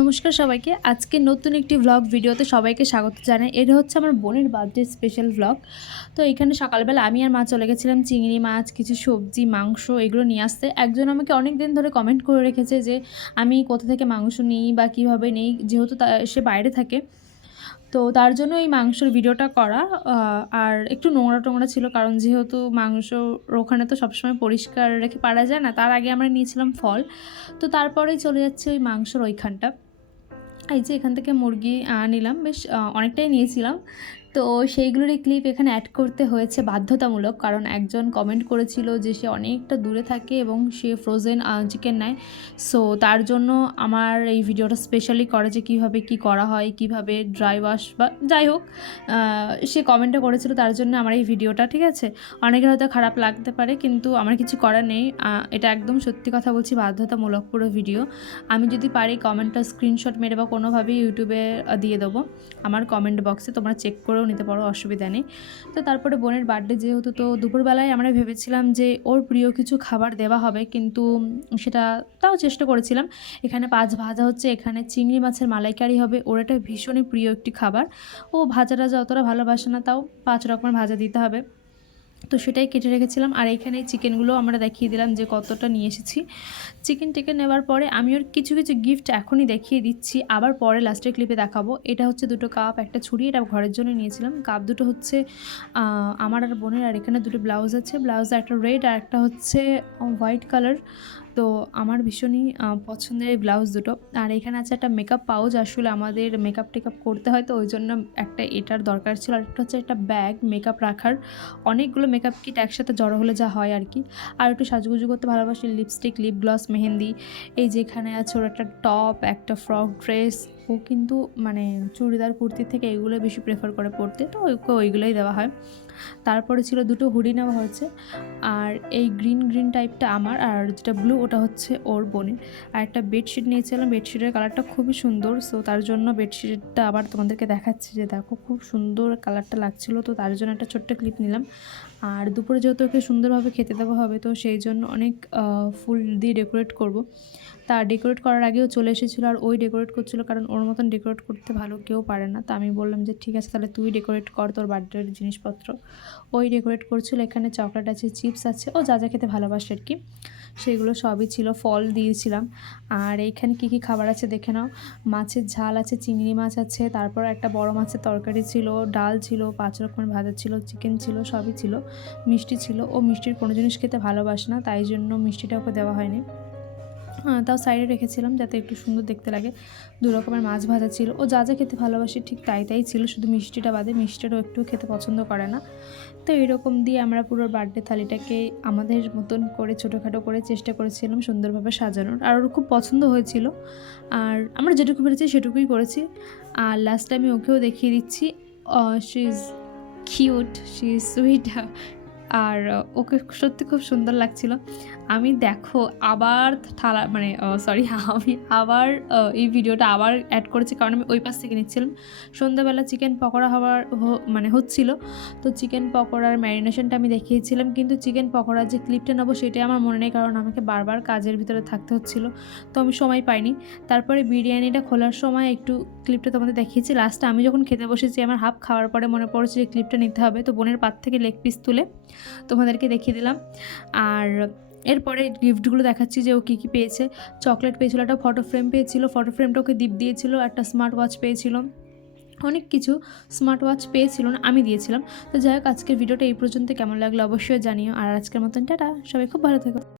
নমস্কার সবাইকে। আজকে নতুন একটি ভ্লগ ভিডিওতে সবাইকে স্বাগত জানাই। এটা হচ্ছে আমার বোনের বার্থডে স্পেশাল ভ্লগ। তো এখানে সকালবেলা আমি আর মা চলে গেছিলাম চিংড়ি মাছ, কিছু সবজি, মাংস এগুলো নিয়ে আসতে। একজন আমাকে অনেক দিন ধরে কমেন্ট করে রেখেছে যে আমি কোথা থেকে মাংস নিই বা কীভাবে নেই, যেহেতু সে বাইরে থাকে। তো তার জন্য এই মাংসের ভিডিওটা করা। আর একটু নোংরা-টোংরা ছিল, কারণ যেহেতু মাংসর ওখানে তো সবসময় পরিষ্কার রেখে পারা যায় না। তার আগে আমরা নিয়েছিলাম ফল। তো তারপরেই চলে যাচ্ছে ওই মাংসর ওইখানটা। এই যে এখান থেকে মুরগি নিলাম, বেশ অনেকটাই নিয়েছিলাম। তো সেইগুলোরই ক্লিপ এখানে অ্যাড করতে হয়েছে বাধ্যতামূলক, কারণ একজন কমেন্ট করেছিল যে সে অনেকটা দূরে থাকে এবং সে ফ্রোজেন চিকেন নেয়। সো তার জন্য আমার এই ভিডিওটা স্পেশালি করা, যে কীভাবে কী করা হয়, কীভাবে ড্রাই ওয়াশ বা যাই হোক, সে কমেন্টটা করেছিল, তার জন্য আমার এই ভিডিওটা। ঠিক আছে, অনেকের হয়তো খারাপ লাগতে পারে, কিন্তু আমার কিছু করার নেই। এটা একদম সত্যি কথা বলছি, বাধ্যতামূলক পুরো ভিডিও। আমি যদি পারি কমেন্টটা স্ক্রিনশট মেরে বা কোনোভাবেই ইউটিউবে দিয়ে দেবো আমার কমেন্ট বক্সে, তোমরা চেক করেও নিতে পারো, অসুবিধা নেই। তো তারপরে বোনের বার্থডে যেহেতু, তো দুপুরবেলায় আমরা ভেবেছিলাম যে ওর প্রিয় কিছু খাবার দেওয়া হবে, কিন্তু সেটা তাও চেষ্টা করেছিলাম। এখানে ভাজা হচ্ছে, এখানে চিংড়ি মাছের মালাইকারি হবে। ওর এটা ভীষণই প্রিয় একটি খাবার। ও ভাজা টাজা অতটা ভালোবাসে না, তাও 5 রকমের ভাজা দিতে হবে। তো সেটাই কেটে রেখেছিলাম। আর এইখানে এই চিকেনগুলো আমরা দেখিয়ে দিলাম যে কতটা নিয়ে এসেছি। চিকেন টিকেন নেওয়ার পরে আমি ওর কিছু গিফট এখনই দেখিয়ে দিচ্ছি, আবার পরে লাস্টের ক্লিপে দেখাবো। এটা হচ্ছে 2টো কাপ, একটা ছুরি, এটা ঘরের জন্য নিয়েছিলাম। কাপ দুটো হচ্ছে আমার আর বোনের। আর এখানে 2টো ব্লাউজ আছে, ব্লাউজে একটা রেড আর একটা হচ্ছে হোয়াইট কালার। তো আমার ভীষণই পছন্দের এই ব্লাউজ দুটো। আর এখানে আছে একটা মেকআপ পাউচ, আসলে আমাদের মেকআপ টেকআপ করতে হয়, তো ওই জন্য একটা এটার দরকার ছিল। আর একটা হচ্ছে একটা ব্যাগ মেকআপ রাখার, অনেকগুলো মেকআপ কিট একসাথে জড়ো হলে যা হয় আর কি। আর একটু সাজুগুজু করতে ভালোবাসি, লিপস্টিক, লিপ গ্লস, মেহেন্দি। এই যে এখানে আছে ওর একটা টপ, একটা ফ্রক ড্রেস। ও কিন্তু মানে চুড়িদার কুর্তির থেকে এগুলো বেশি প্রেফার করে পরতে, তো ওকে ওইগুলোই দেওয়া হয়। তারপরে ছিল 2টো হুডি নেওয়া হয়েছে। আর এই গ্রিন টাইপটা আমার, আর যেটা ব্লু ওটা হচ্ছে ওর বোনের। আর একটা বেডশিট নিয়েছিলাম, বেডশিটের কালারটা খুবই সুন্দর। সো তার জন্য বেডশিটটা আবার তোমাদেরকে দেখাচ্ছি, যে দেখো খুব সুন্দর কালারটা লাগছিলো, তো তার জন্য একটা ছোট্ট ক্লিপ নিলাম। আর দুপুরে যেহেতু ওকে সুন্দরভাবে খেতে দেওয়া হবে, তো সেই জন্য অনেক ফুল দিয়ে ডেকোরেট করব। তা ডেকোরেট করার আগেও চলে এসেছিলো, আর ওই ডেকোরেট করছিলো, কারণ ওর মতন ডেকোরেট করতে ভালো কেউ পারে না। তো আমি বললাম যে ঠিক আছে, তাহলে তুই ডেকোরেট কর তোর বার্থডের জিনিসপত্র। ওই ডেকোরেট করছিলো। এখানে চকলেট আছে, চিপস আছে, ও যা খেতে ভালোবাসে আর কি, সেগুলো সবই ছিল। ফল দিয়েছিলাম। আর এইখানে কী খাবার আছে দেখে নাও। মাছের ঝাল আছে, চিংড়ি মাছ আছে, তারপর একটা বড় মাছের তরকারি ছিল, ডাল ছিল, 5 রকমের ভাজা ছিল, চিকেন ছিল, সবই ছিল। মিষ্টি ছিল। ও মিষ্টির কোনো জিনিস খেতে ভালোবাসে না, তাই জন্য মিষ্টিটা ওকে দেওয়া হয়নি। তাও সাইডে রেখেছিলাম যাতে একটু সুন্দর দেখতে লাগে। 2 রকমের মাছ ভাজা ছিল। ও যা খেতে ভালোবাসে ঠিক তাই ছিল, শুধু মিষ্টিটা বাদে। মিষ্টিটাও একটুও খেতে পছন্দ করে না। তো এরকম দিয়ে আমরা পুরো বার্থডে থালিটাকে আমাদের মতন করে ছোটোখাটো করে চেষ্টা করেছিলাম সুন্দরভাবে সাজানোর। আর ওর খুব পছন্দ হয়েছিল। আর আমরা যেটুকু পেরেছি সেটুকুই করেছি। আর লাস্টে আমি ওকেও দেখিয়ে দিচ্ছি। She is cute, she is sweet. আর ওকে সত্যি খুব সুন্দর লাগছিল। আমি দেখো আবার আমি আবার এই ভিডিওটা আবার অ্যাড করেছি, কারণ আমি ওই পাশ থেকে নিচ্ছিলাম। সন্ধ্যাবেলা চিকেন পকোড়া হচ্ছিল। তো চিকেন পকোড়ার ম্যারিনেশনটা আমি দেখিয়েছিলাম, কিন্তু চিকেন পকোড়ার যে ক্লিপটা নেবো সেটাই আমার মনে নেই, কারণ আমাকে বারবার কাজের ভিতরে থাকতে হচ্ছিলো, তো আমি সময় পাইনি। তারপরে বিরিয়ানিটা খোলার সময় একটু ক্লিপটা তোমাদের দেখিয়েছি। লাস্টে আমি যখন খেতে বসেছি, আমার হাফ খাওয়ার পরে মনে পড়েছে যে ক্লিপটা নিতে হবে, তো বোনের পাত থেকে লেগ পিস তুলে তোমাদেরকে দেখিয়ে দিলাম। আর এরপরে গিফটগুলো দেখাচ্ছি যে ও কী পেয়েছে। চকলেট পেয়েছিল, একটা ফটো ফ্রেম পেয়েছিল, ফটো ফ্রেমটা ওকে দীপ দিয়েছিল, একটা স্মার্ট ওয়াচ পেয়েছিল, অনেক কিছু। স্মার্ট ওয়াচ পেয়েছিল না, আমি দিয়েছিলাম। তো যাই হোক, আজকের ভিডিওটা এই পর্যন্ত। কেমন লাগলো অবশ্যই জানিও। আর আজকের মতন টাটা, সবাই খুব ভালো থেকো।